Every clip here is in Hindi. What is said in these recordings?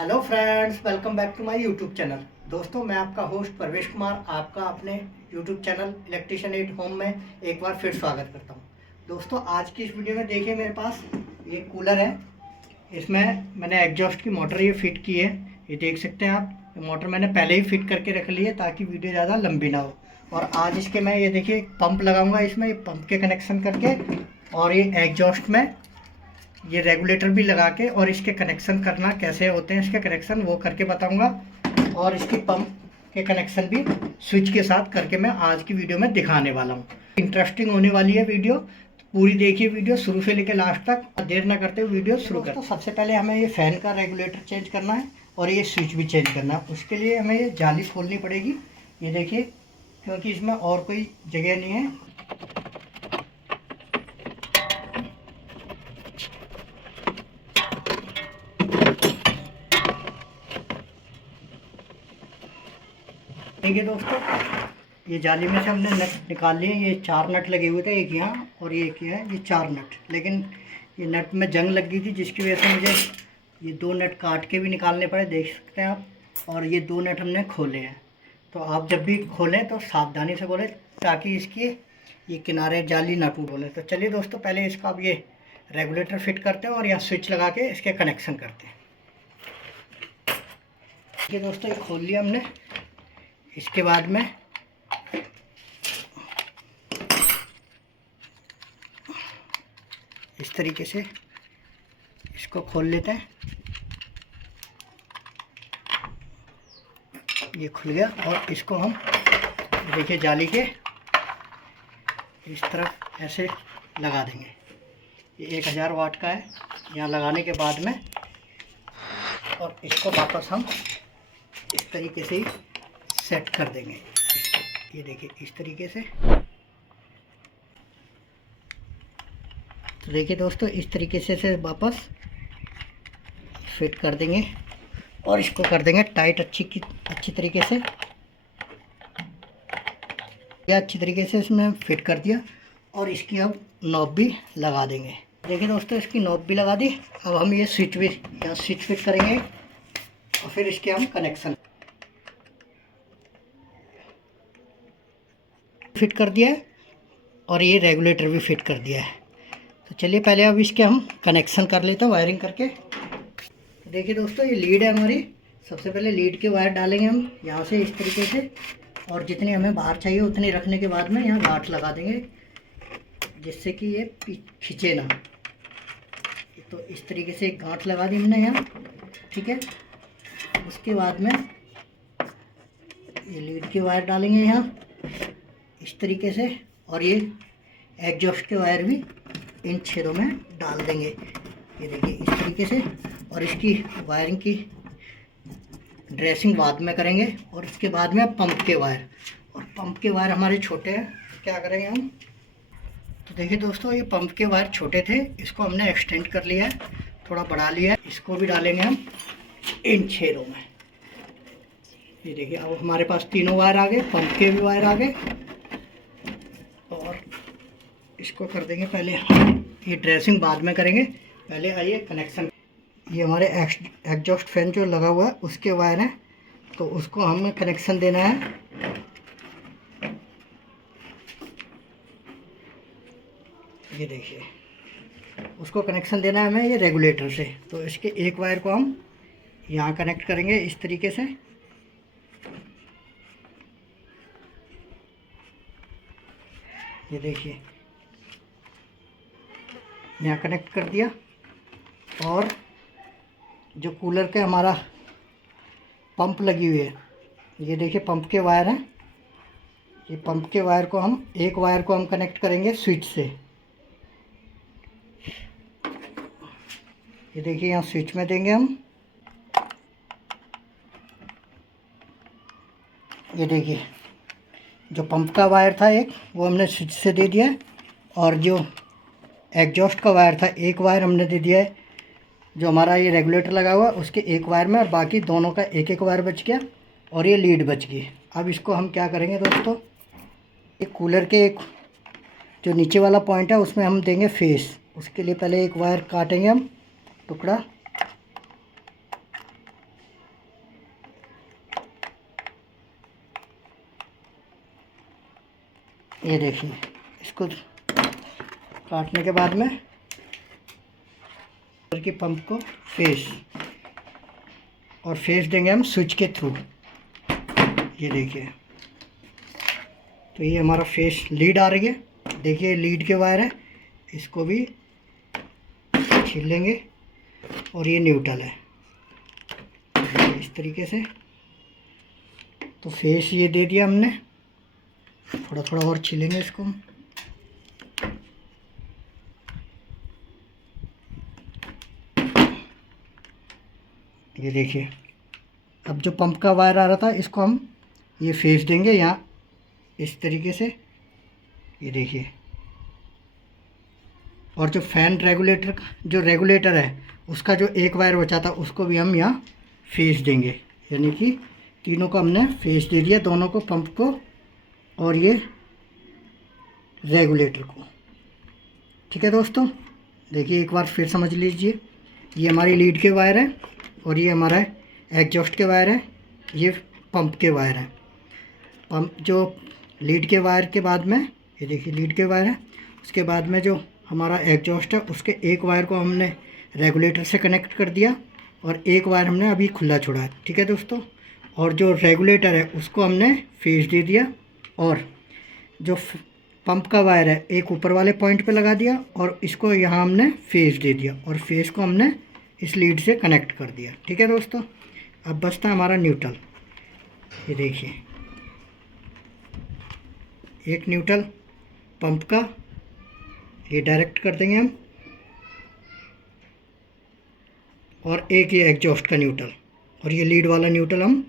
Hello friends, welcome back to my YouTube channel. दोस्तों, मैं आपका होस्ट परवेश कुमार आपका अपने YouTube channel electrician at home में एक बार फिर स्वागत करता हूं। दोस्तों, आज की इस वीडियो में देखिए मेरे पास ये कूलर है। इसमें मैंने एग्जॉस्ट की मोटर ये फिट की है। ये देख सकते हैं आप, मोटर मैंने पहले ही फिट करके रख ली है ताकि वीडियो ज़्यादा लंबी ना हो। और आज इसके मैं ये देखिए पंप लगाऊंगा इसमें, ये पंप के कनेक्शन करके और ये एग्जॉस्ट में ये रेगुलेटर भी लगा के और इसके कनेक्शन करना कैसे होते हैं, इसके कनेक्शन वो करके बताऊंगा। और इसकी पंप के कनेक्शन भी स्विच के साथ करके मैं आज की वीडियो में दिखाने वाला हूँ। इंटरेस्टिंग होने वाली है वीडियो, पूरी देखिए वीडियो शुरू से लेकर लास्ट तक। देर ना करते हुए वीडियो शुरू करते हैं। सबसे पहले हमें ये फैन का रेगुलेटर चेंज करना है और ये स्विच भी चेंज करना है। उसके लिए हमें ये जाली खोलनी पड़ेगी, ये देखिए, क्योंकि इसमें और कोई जगह नहीं है। देखिए दोस्तों, ये जाली में से हमने नट निकाल लिए। ये 4 नट लगे हुए थे, एक यहाँ और एक यहाँ, ये 4 नट। लेकिन ये नट में जंग लग गई थी जिसकी वजह से मुझे ये 2 नट काट के भी निकालने पड़े, देख सकते हैं आप। और ये 2 नट हमने खोले हैं। तो आप जब भी खोलें तो सावधानी से खोलें ताकि इसकी ये किनारे जाली ना टूट बोले। तो चलिए दोस्तों, पहले इसका अब ये रेगुलेटर फिट करते हैं और यहाँ स्विच लगा के इसके कनेक्शन करते हैं। देखिए दोस्तों, ये खोल लिया हमने। इसके बाद में इस तरीके से इसको खोल लेते हैं। ये खुल गया और इसको हम देखिए जाली के इस तरफ ऐसे लगा देंगे। ये 1000 वाट का है। यहाँ लगाने के बाद में और इसको वापस हम इस तरीके से ही सेट कर देंगे। ये देखिए इस तरीके से। तो देखिए दोस्तों, इस तरीके से वापस फिट कर देंगे और इसको कर देंगे टाइट अच्छी तरीके से। यह अच्छी तरीके से इसमें फिट कर दिया और इसकी अब नॉब भी लगा देंगे। देखिए दोस्तों, इसकी नॉब भी लगा दी। अब हम ये स्विच भी यहाँ स्विच फिट करेंगे और फिर इसके हम कनेक्शन फिट कर दिया है और ये रेगुलेटर भी फिट कर दिया है। तो चलिए पहले अब इसके हम कनेक्शन कर लेते हैं वायरिंग करके। तो देखिए दोस्तों, ये लीड है हमारी। सबसे पहले लीड के वायर डालेंगे हम यहाँ से इस तरीके से, और जितनी हमें बाहर चाहिए उतनी रखने के बाद में यहाँ गांठ लगा देंगे जिससे कि ये खींचे ना। तो इस तरीके से एक गांठ लगा दी हमने यहाँ, ठीक है। उसके बाद में ये लीड के वायर डालेंगे यहाँ इस तरीके से, और ये एग्जॉस्ट के वायर भी इन छेदों में डाल देंगे, ये देखिए इस तरीके से। और इसकी वायरिंग की ड्रेसिंग बाद में करेंगे। और इसके बाद में पंप के वायर, और पंप के वायर हमारे छोटे हैं, क्या करेंगे हम। तो देखिए दोस्तों, ये पंप के वायर छोटे थे, इसको हमने एक्सटेंड कर लिया है, थोड़ा बढ़ा लिया है। इसको भी डालेंगे हम इन छेदों में। ये देखिए अब हमारे पास तीनों वायर आ गए, पंप के भी वायर आ गए। और इसको कर देंगे पहले, ये ड्रेसिंग बाद में करेंगे। पहले आइए कनेक्शन। ये हमारे एग्जॉस्ट फैन जो लगा हुआ है उसके वायर हैं, तो उसको हमें कनेक्शन देना है। ये देखिए उसको कनेक्शन देना है हमें ये रेगुलेटर से। तो इसके एक वायर को हम यहाँ कनेक्ट करेंगे इस तरीके से। ये देखिए यहाँ कनेक्ट कर दिया। और जो कूलर के हमारा पंप लगी हुई है, ये देखिए पंप के वायर हैं। ये पंप के वायर को हम एक वायर को हम कनेक्ट करेंगे स्विच से। ये देखिए यहाँ स्विच में देंगे हम। ये देखिए जो पंप का वायर था एक, वो हमने स्विच से दे दिया है। और जो एग्जॉस्ट का वायर था एक वायर हमने दे दिया है, जो हमारा ये रेगुलेटर लगा हुआ उसके एक वायर में, और बाकी दोनों का एक एक वायर बच गया और ये लीड बच गई। अब इसको हम क्या करेंगे दोस्तों, ये कूलर के एक जो नीचे वाला पॉइंट है उसमें हम देंगे फेस। उसके लिए पहले एक वायर काटेंगे हम टुकड़ा, ये देखिए, इसको काटने के बाद में की पंप को फेस, और फेस देंगे हम स्विच के थ्रू। ये देखिए, तो ये हमारा फेस लीड आ रही है। देखिए लीड के वायर है, इसको भी छील लेंगे। और ये न्यूट्रल है इस तरीके से। तो फेस ये दे दिया हमने, थोड़ा थोड़ा और छीलेंगे इसको। ये देखिए, अब जो पंप का वायर आ रहा था इसको हम ये फेस देंगे यहाँ इस तरीके से। ये देखिए, और जो फैन रेगुलेटर जो रेगुलेटर है उसका जो एक वायर बचा था उसको भी हम यहाँ फेस देंगे। यानी कि तीनों को हमने फेस दे दिया, दोनों को, पंप को और ये रेगुलेटर को। ठीक है दोस्तों, देखिए एक बार फिर समझ लीजिए। ये हमारी लीड के वायर है और ये हमारा एग्जॉस्ट के वायर है, ये पंप के वायर है। पंप जो लीड के वायर के बाद में, ये देखिए लीड के वायर है, उसके बाद में जो हमारा एग्जॉस्ट है उसके एक वायर को हमने रेगुलेटर से कनेक्ट कर दिया और एक वायर हमने अभी खुला छोड़ा है। ठीक है दोस्तों, और जो रेगुलेटर है उसको हमने फेस दे दिया और जो पंप का वायर है एक ऊपर वाले पॉइंट पे लगा दिया और इसको यहाँ हमने फेस दे दिया और फेस को हमने इस लीड से कनेक्ट कर दिया। ठीक है दोस्तों, अब बचता है हमारा न्यूट्रल। ये देखिए, एक न्यूट्रल पंप का ये डायरेक्ट कर देंगे हम, और एक ये एग्जॉस्ट का न्यूट्रल, और ये लीड वाला न्यूट्रल हम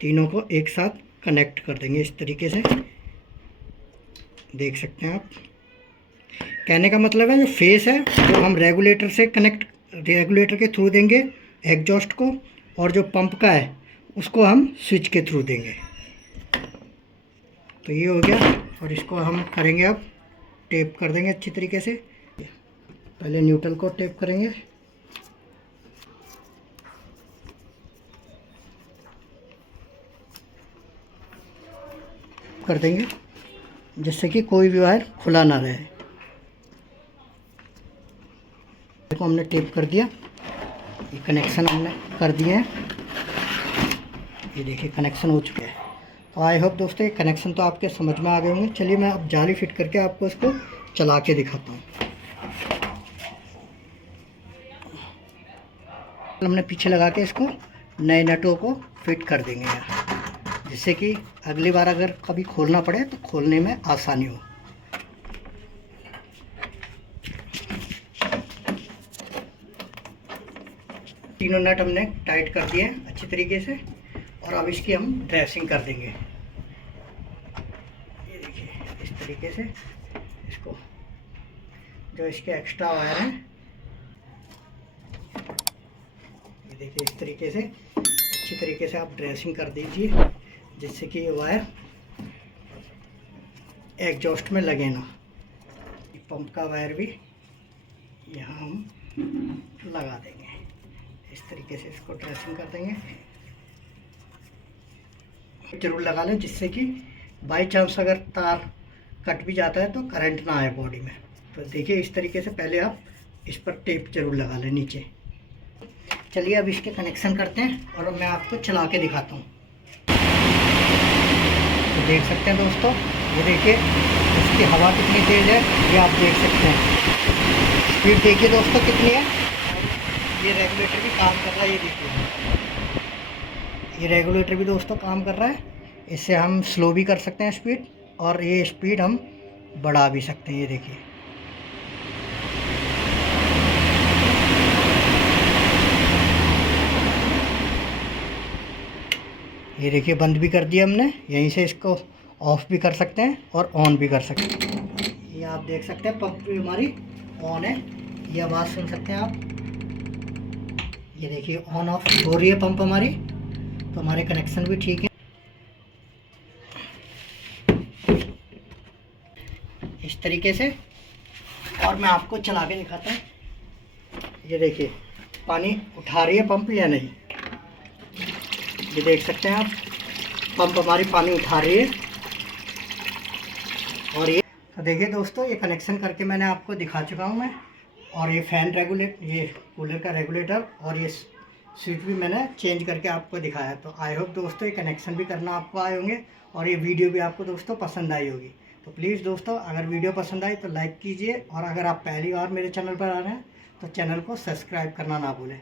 तीनों को एक साथ कनेक्ट कर देंगे इस तरीके से। देख सकते हैं आप, कहने का मतलब है जो फेस है वो हम रेगुलेटर से कनेक्ट, रेगुलेटर के थ्रू देंगे एग्जॉस्ट को, और जो पंप का है उसको हम स्विच के थ्रू देंगे। तो ये हो गया, और इसको हम करेंगे अब टेप कर देंगे अच्छी तरीके से। पहले न्यूट्रल को टेप करेंगे, कर देंगे जिससे कि कोई भी वायर खुला ना रहे। देखो हमने टेप कर दिया, ये कनेक्शन हमने कर दिए हैं। ये देखिए कनेक्शन हो चुके हैं। तो आई होप दोस्तों ये कनेक्शन तो आपके समझ में आ गए होंगे। चलिए मैं अब जाली फिट करके आपको इसको चला के दिखाता हूँ। हमने पीछे लगा के इसको नए नटों को फिट कर देंगे यहाँ, जिससे कि अगली बार अगर कभी खोलना पड़े तो खोलने में आसानी हो। तीनों नट हमने टाइट कर दिए अच्छी तरीके से, और अब इसकी हम ड्रेसिंग कर देंगे। ये देखिए इस तरीके से इसको, जो इसके एक्स्ट्रा वायर हैं, ये देखिए इस तरीके से अच्छी तरीके से आप ड्रेसिंग कर दीजिए, जिससे कि ये वायर एग्जॉस्ट में लगे ना। पंप का वायर भी यहाँ हम लगा देंगे इस तरीके से, इसको ड्रेसिंग कर देंगे। जरूर लगा लें, जिससे कि बाई चांस अगर तार कट भी जाता है तो करंट ना आए बॉडी में। तो देखिए इस तरीके से पहले आप इस पर टेप जरूर लगा लें नीचे। चलिए अब इसके कनेक्शन करते हैं और मैं आपको चला के दिखाता हूँ। तो देख सकते हैं दोस्तों, ये देखिए इसकी हवा कितनी तेज़ है, ये आप देख सकते हैं। स्पीड देखिए दोस्तों कितनी है। ये रेगुलेटर भी काम कर रहा है, ये देखिए ये रेगुलेटर भी दोस्तों काम कर रहा है। इससे हम स्लो भी कर सकते हैं स्पीड, और ये स्पीड हम बढ़ा भी सकते हैं। ये देखिए ये देखिए बंद भी कर दिया हमने। यहीं से इसको ऑफ भी कर सकते हैं और ऑन भी कर सकते हैं। ये आप देख सकते हैं पंप भी हमारी ऑन है, ये आवाज़ सुन सकते हैं आप। ये देखिए ऑन ऑफ हो रही है पंप हमारी, तो हमारे कनेक्शन भी ठीक है। इस तरीके से, और मैं आपको चला के दिखाता हूँ। ये देखिए पानी उठा रही है पंप या नहीं, ये देख सकते हैं आप, पंप हमारी पानी उठा रही है। और ये तो देखिए दोस्तों, ये कनेक्शन करके मैंने आपको दिखा चुका हूँ मैं। और ये फ़ैन रेगुलेट, ये कूलर का रेगुलेटर और ये स्विच भी मैंने चेंज करके आपको दिखाया। तो आई होप दोस्तों ये कनेक्शन भी करना आपको आए होंगे और ये वीडियो भी आपको दोस्तों पसंद आई होगी। तो प्लीज़ दोस्तों, अगर वीडियो पसंद आई तो लाइक कीजिए, और अगर आप पहली बार मेरे चैनल पर आ रहे हैं तो चैनल को सब्सक्राइब करना ना भूलें।